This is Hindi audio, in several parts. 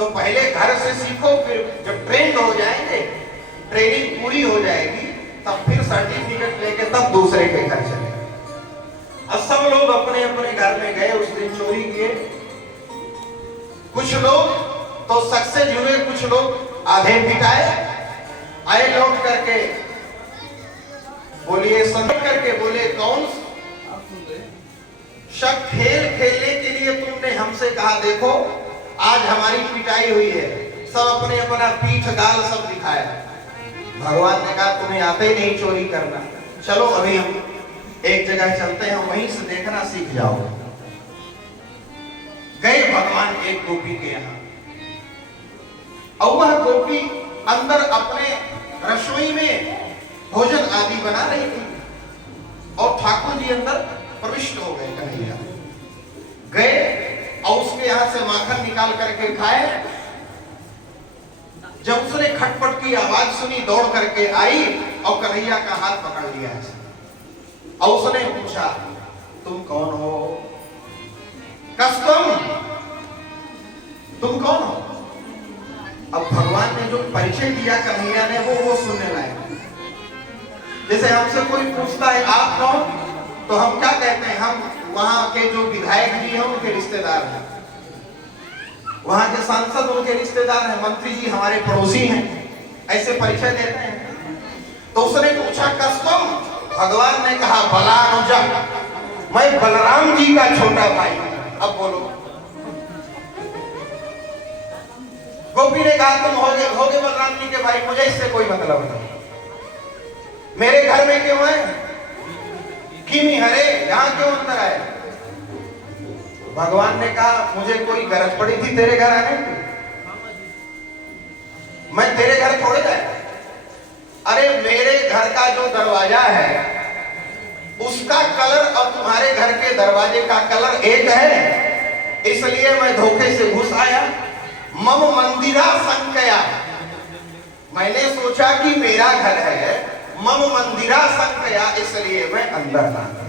तो पहले घर से सीखो, फिर जब ट्रेंड हो जाएंगे, ट्रेनिंग पूरी हो जाएगी, तब फिर सर्टिफिकेट लेके तब दूसरे के घर चले। अब सब लोग अपने अपने घर में गए, उस दिन चोरी किए। कुछ लोग तो सक्सेस हुए, कुछ लोग आधे पिटाए। आए लौट करके बोलिए, समझ करके बोले, कौन शक खेल खेलने के लिए तुमने हमसे कहा, देखो आज हमारी पिटाई हुई है, सब अपने अपना पीठ गाल सब दिखाया। भगवान ने कहा तुम्हें आते ही नहीं चोरी करना, चलो अभी हम एक जगह चलते हैं, वहीं से देखना सीख जाओ। गए भगवान एक गोपी के यहाँ, और वह गोपी अंदर अपने रसोई में भोजन आदि बना रही थी, और ठाकुर जी अंदर प्रविष्ट हो गए। कन्हैया गए और उसके यहाँ से माखन निकाल करके खाए। जब उसने खटपट की आवाज सुनी, दौड़ करके आई और कन्हैया का हाथ पकड़ लिया है, और उसने पूछा तुम कौन हो? कस्तम, तुम कौन हो? अब भगवान ने जो परिचय दिया कन्हैया ने, वो सुनने लायक। जैसे हमसे कोई पूछता है आप कौन, तो हम क्या कहते हैं? हम वहां के जो विधायक जी हैं उनके रिश्तेदार हैं, वहां के सांसद उनके रिश्तेदार हैं, मंत्री जी हमारे पड़ोसी हैं, ऐसे परिचय देते हैं। तो उसने पूछा कस्तम, भगवान ने कहा बलानुजा, मैं बलराम जी का छोटा भाई। अब बोलो। गोपी ने कहा तुम होगे बलराम जी के भाई, मुझे इससे कोई मतलब नहीं, मेरे घर में क्यों है? किमी हरे, यहां क्यों अंदर आए? भगवान ने कहा मुझे कोई गरज पड़ी थी तेरे घर आने की, मैं तेरे घर थोड़े जाए। अरे मेरे घर का जो दरवाजा है उसका कलर और तुम्हारे घर के दरवाजे का कलर एक है, इसलिए मैं धोखे से घुस आया। मम मंदिरा संकया, मैंने सोचा कि मेरा घर है, मम मंदिरा संकया, इसलिए मैं अंदर आ गया।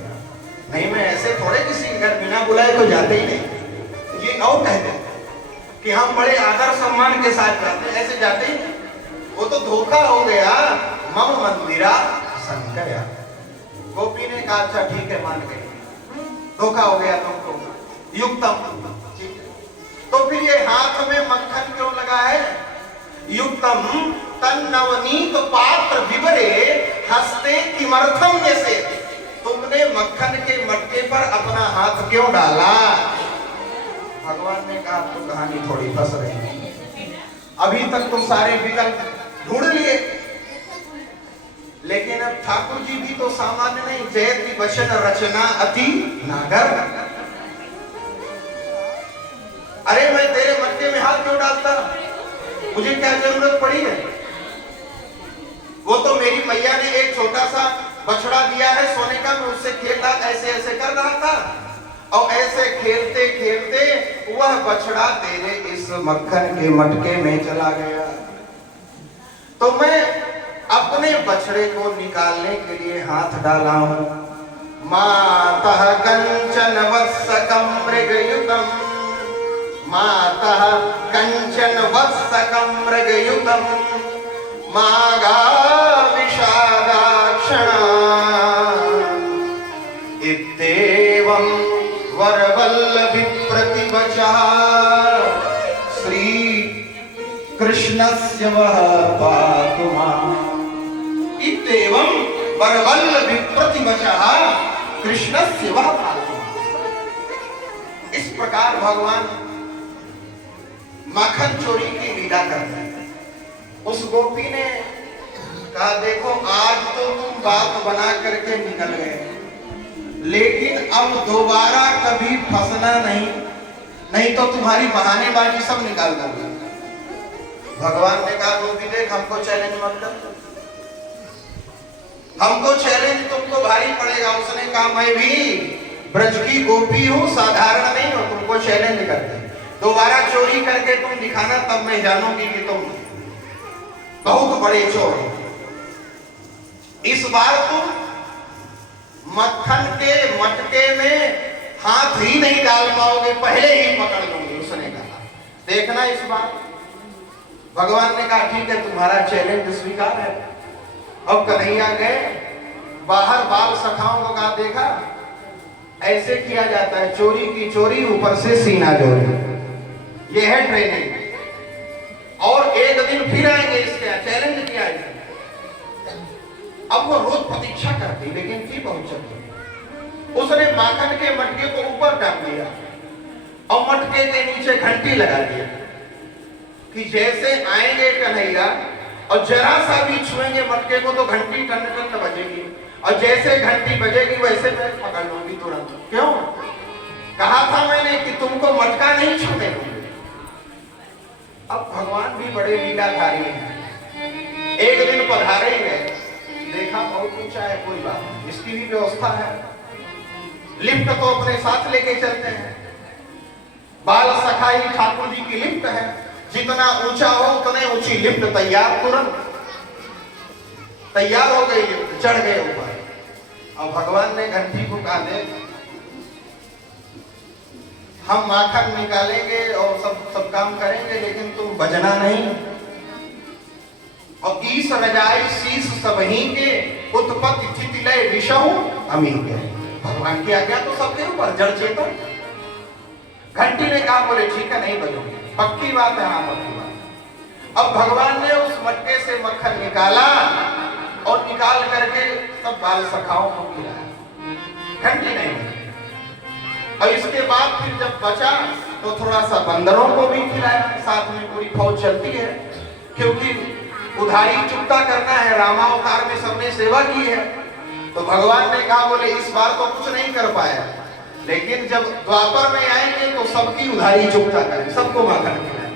नहीं मैं ऐसे थोड़े किसी के घर बिना बुलाए तो जाते ही नहीं। ये और कहते कि हम बड़े आदर सम्मान के साथ जाते हैं, ऐसे जाते ही नहीं। वो तो धोखा हो गया। मम मंदिरा संकया। गोपी ने कहा अच्छा ठीक है, मान गए, धोखा हो गया तुमको, युक्तम। तो फिर ये हाथ में मक्खन क्यों लगा है? युक्तम तन्नवनीत पात्र विवरे हस्ते किमर्थम जैसे, तुमने मक्खन के मटके पर अपना हाथ क्यों डाला? भगवान ने कहा तो कहानी थोड़ी फंस रही है, अभी तक तो सारे विकल्प ढूंढ लिए, लेकिन अब ठाकुर जी भी तो सामान्य नहीं। जयति वचन रचना अति नागर। अरे मैं तेरे मटके में हाथ क्यों डालता, मुझे क्या जरूरत पड़ी है? वो तो मेरी मैया ने एक छोटा सा बछड़ा दिया है सोने का, मैं उससे खेल रहा, ऐसे ऐसे कर रहा था, और ऐसे खेलते खेलते वह बछड़ा तेरे इस मक्खन के मटके में चला गया। तो मैं अपने बछड़े को निकालने के लिए हाथ डाला हूं। मातः कंचन वत्सकं मृगयुतम, मातः कंचन वत्सकं मृगयुतम, मागा विषादाक्षणा, इत्येवं वरवल्लभी प्रतिवचः श्री कृष्णस्य वः पातु माम्। इत्येवं वरवल्लभी प्रतिवचः कृष्णस्य वः पातु माम्। इस प्रकार भगवान माखन चोरी की लीला करते हैं। उस गोपी ने कहा देखो आज तो तुम बात बना करके निकल गए, लेकिन अब दोबारा कभी फंसना नहीं, नहीं तो तुम्हारी बहानेबाजी सब निकाल दूंगा। भगवान ने कहा गोपी देख हमको चैलेंज मत कर, हमको चैलेंज तुमको भारी पड़ेगा। उसने कहा मैं भी ब्रज की गोपी हूँ, साधारण नहीं हूँ, तुमको चैलेंज करते। दोबारा चोरी करके तुम दिखाना, तब मैं जानूंगी कि तुम बहुत बड़े चोर हो। इस बार तुम मक्खन के मटके में हाथ ही नहीं डाल पाओगे, पहले ही पकड़ लूंगी। उसने कहा देखना इस बार। भगवान ने कहा ठीक है, तुम्हारा चैलेंज स्वीकार है। अब कन्हैया गए बाहर, बाल सखाओं को कहा देखा ऐसे किया जाता है, चोरी की चोरी ऊपर से सीना जोरी। ये है ट्रेनिंग। और एक दिन फिर आएंगे इसके, चैलेंज किया है। अब वो रोज प्रतीक्षा करती, लेकिन की पहुंचती। उसने माखन के मटके को ऊपर टांग दिया और मटके के नीचे घंटी लगा दिया कि जैसे आएंगे कन्हैया और जरा सा भी छुएंगे मटके को तो घंटी टन टन बजेगी, और जैसे घंटी बजेगी वैसे मैं पकड़ लूंगी तुरंत। क्यों? कहा था मैंने कि तुमको मटका नहीं छूने दूंगी। अब भगवान भी बड़े लीलाधारी हैं। एक दिन पधारे गए, देखा बहुत ऊंचा है, कोई बात नहीं, इसकी भी व्यवस्था है। लिफ्ट तो अपने साथ लेके चलते हैं। बाल सखाई ठाकुर जी की लिफ्ट है, जितना ऊंचा हो उतने ऊंची लिफ्ट तैयार। तुरंत तैयार हो गई लिफ्ट, चढ़ गए ऊपर। और भगवान ने घंटी को कहा दे, हम माखन निकालेंगे और सब काम करेंगे, लेकिन तुम बजना नहीं। और ईस रजाई शीस सबही के उत्पत्ति स्थिति लय विषहु अमी के। भगवान की आज्ञा तो सबके ऊपर, जड़ चेतन। घंटी ने कहा बोले ठीक है, नहीं बजोगे, पक्की बात है। हाँ पक्की बात। अब भगवान ने उस मटके से मक्खन निकाला और निकाल करके सब बाल सखाओं को खिलाया। घंटी नहीं बजी। और इसके बाद फिर जब बचा तो थोड़ा सा बंदरों को भी खिलाया। साथ में पूरी फौज चलती है, क्योंकि उधारी चुकता करना है। रामावतार में सबने सेवा की है, तो भगवान ने कहा बोले इस बार तो कुछ नहीं कर पाया, लेकिन जब द्वापर में आएंगे तो सबकी उधारी चुकता करें, सबको माखन खिलाए।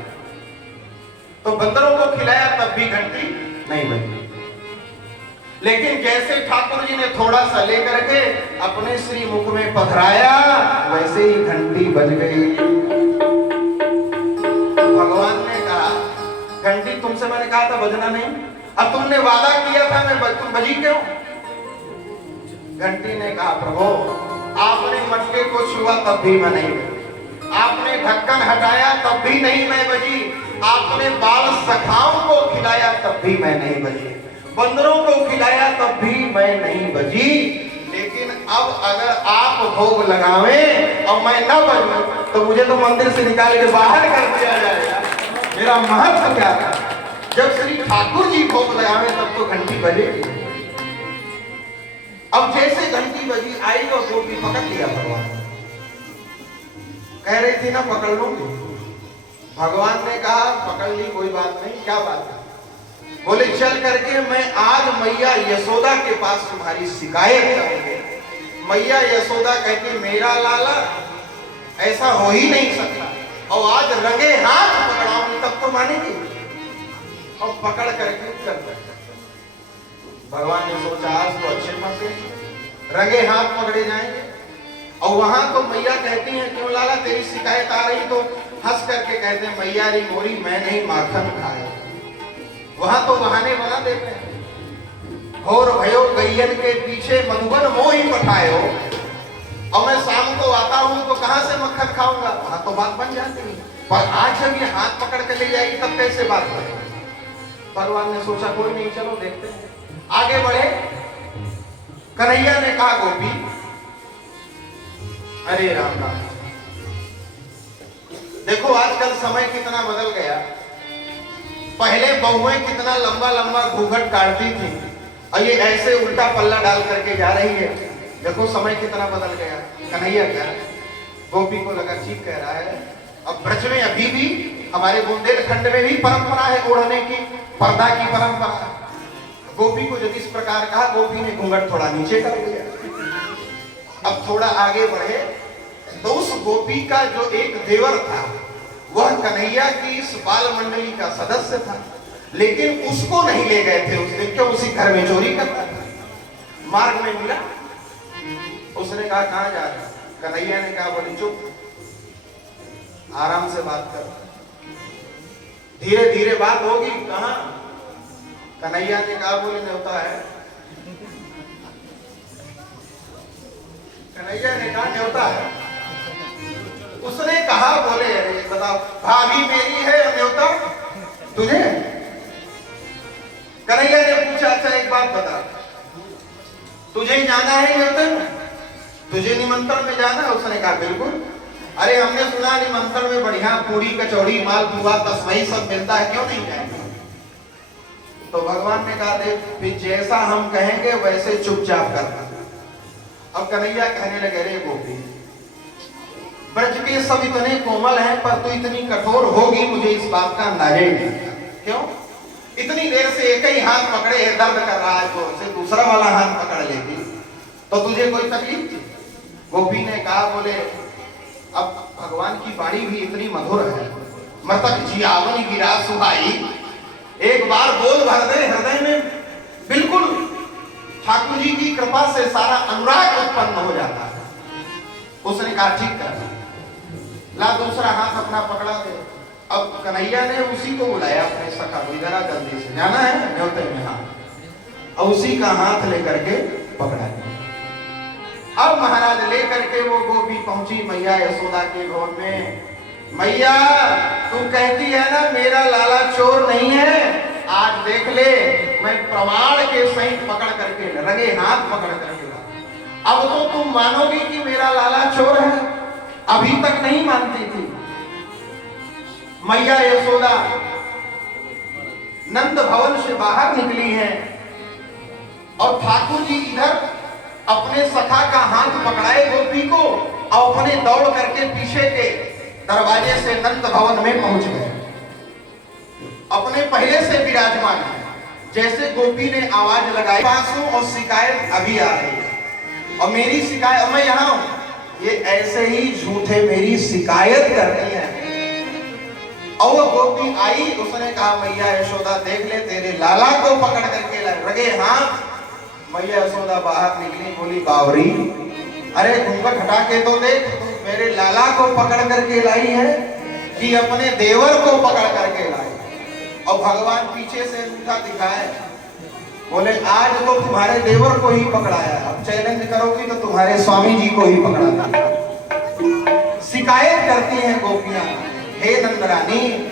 तो बंदरों को खिलाया, तब भी घंटी नहीं बजी। लेकिन जैसे ठाकुर जी ने थोड़ा सा लेकर के अपने श्री मुख में पधराया, वैसे ही घंटी बज गई। भगवान ने कहा घंटी तुमसे मैंने कहा था बजना नहीं, अब तुमने वादा किया था मैं तुम बजी क्यों? घंटी ने कहा प्रभु आपने मटके को छुआ तब भी मैं नहीं बजी, आपने ढक्कन हटाया तब भी नहीं मैं बजी, आपने बाल सखाओं को खिलाया तब भी मैं नहीं बजी, बंदरों को खिलाया तब भी मैं नहीं बजी। लेकिन अब अगर आप भोग लगावें और मैं न बजूं तो मुझे तो मंदिर से निकाल के बाहर कर दिया जाएगा। मेरा महत्व क्या था? जब श्री ठाकुर जी भोग लगावे तब तो घंटी बजेगी। अब जैसे घंटी बजी आई और गोपी पकड़ लिया भगवान। कह रही थी ना पकड़ लूंगी, भगवान ने कहा पकड़ ली कोई बात नहीं, क्या बात है? बोले चल करके मैं आज मैया यशोदा के पास तुम्हारी शिकायत करूंगी। मैया यशोदा कहती मेरा लाला ऐसा हो ही नहीं सकता, और आज रंगे हाथ पकड़ाऊंगी तब तो मानेगी। और पकड़ करके चल रहे। भगवान ने सोचा आज तो अच्छे फंसे, रंगे हाथ पकड़े जाएंगे। और वहां तो मैया कहती हैं क्यों लाला तेरी शिकायत आ रही? तो हंस करके कहते हैं मैया री मोरी मैं नहीं माखन खाया। वहां तो बहाने बना देते हैं। घोर भयो गैयन के पीछे मधुबन मोही पठायो, और मैं शाम को आता हूं तो कहां से मक्खन खाऊंगा? वहां तो बात बन जाती है। पर आज जब ये हाथ पकड़ के ले जाएगी तब कैसे बात बनेगी? भगवान ने सोचा कोई नहीं, चलो देखते हैं। आगे बढ़े। कन्हैया ने कहा गोपी अरे राम राम, देखो आजकल समय कितना बदल गया। पहले बहुएं कितना लंबा लंबा घूंघट काटती थी, और ये ऐसे उल्टा पल्ला डाल करके जा रही है। देखो समय कितना बदल गया। कन्हैया क्या गोपी को लगा ठीक कह रहा है। अब ब्रज में अभी भी हमारे बुंदेलखंड में भी परंपरा है ओढ़ने की, पर्दा की परंपरा। गोपी को जब इस प्रकार कहा, गोपी ने घूंघट थोड़ा नीचे कर दिया। अब थोड़ा आगे बढ़े तो उस गोपी का जो एक देवर था वह कन्हैया की इस बाल मंडली का सदस्य था, लेकिन उसको नहीं ले गए थे उस दिन, क्यों? उसी घर में चोरी करता था। मार्ग में मिला, उसने कहा कहां जा रहा? कन्हैया ने कहा बोले चुप, आराम से बात कर, धीरे धीरे बात होगी। कहां? कन्हैया ने कहा बोले न्योता है। कन्हैया ने कहा न्योता है। उसने कहा, बोले अरे बताओ भाभी मेरी है न्योता तुझे? कन्हैया ने पूछा अच्छा एक बात बता, तुझे जाना है न्योते में, तुझे निमंत्रण में जाना है? उसने कहा बिल्कुल। अरे हमने सुना निमंत्रण में बढ़िया पूरी कचौड़ी मालपुआ तस्मई सब मिलता है, क्यों नहीं जाएंगे? तो भगवान ने कहा देख फिर जैसा हम कहेंगे वैसे चुपचाप करना। अब कन्हैया कहने लगे अरे गोपी ब्रज के सब इतने कोमल हैं पर तू इतनी कठोर होगी मुझे इस बात का अंदाजा ही नहीं था। क्यों? इतनी देर से एक ही हाथ पकड़े है, दर्द कर रहा है, जोर से दूसरा वाला हाथ पकड़ लेती तो तुझे कोई तकलीफ थी? गोपी ने कहा, बोले अब भगवान की वाणी भी इतनी मधुर है, मृतक जियावन गिरा सुहाई, एक बार बोल भर दे हृदय में, बिल्कुल ठाकुर जी की कृपा से सारा अनुराग उत्पन्न हो जाता है। उसने कहा ठीक कर, ला दूसरा हाथ अपना पकड़ा दे। अब कन्हैया ने उसी को बुलाया अपने सखा को, इधर जल्दी से जाना है न्योते में हाथ, और उसी का हाथ लेकर के पकड़ा दिया। अब महाराज लेकर के वो गोपी पहुंची मैया यशोदा के भवन में। मैया तू कहती है ना मेरा लाला चोर नहीं है, आज देख ले मैं प्रमाण के सहित पकड़ करके रगे हाथ पकड़ करके ला। अब तो तुम मानोगी कि मेरा लाला चोर है, अभी तक नहीं मानती थी। मैया यशोदा नंद भवन से बाहर निकली हैं और ठाकुर जी इधर अपने सखा का हाथ पकड़ाए गोपी को और अपने दौड़ करके पीछे के दरवाजे से नंद भवन में पहुंच गए। अपने पहले से विराजमान है, जैसे गोपी ने आवाज लगाई पासों और शिकायत अभी आ रही है और मेरी शिकायत, मैं यहाँ हूं, ये ऐसे ही झूठे मेरी शिकायत करती है। और वो गोपी आई, उसने कहा मैया यशोदा देख ले तेरे लाला को पकड़ करके लगे हाथ। मैया यशोदा बाहर निकली, बोली बावरी अरे घूंघट हटा के तो देख, मेरे लाला को पकड़ करके लाई है कि अपने देवर को पकड़ करके लाई? और भगवान पीछे से अंगूठा दिखाए, बोले आज तो तुम्हारे देवर को ही पकड़ाया, अब चैलेंज करोगी तो तुम्हारे स्वामी जी को ही पकड़ा। शिकायत करती हैं गोपियां, हे नंदरानी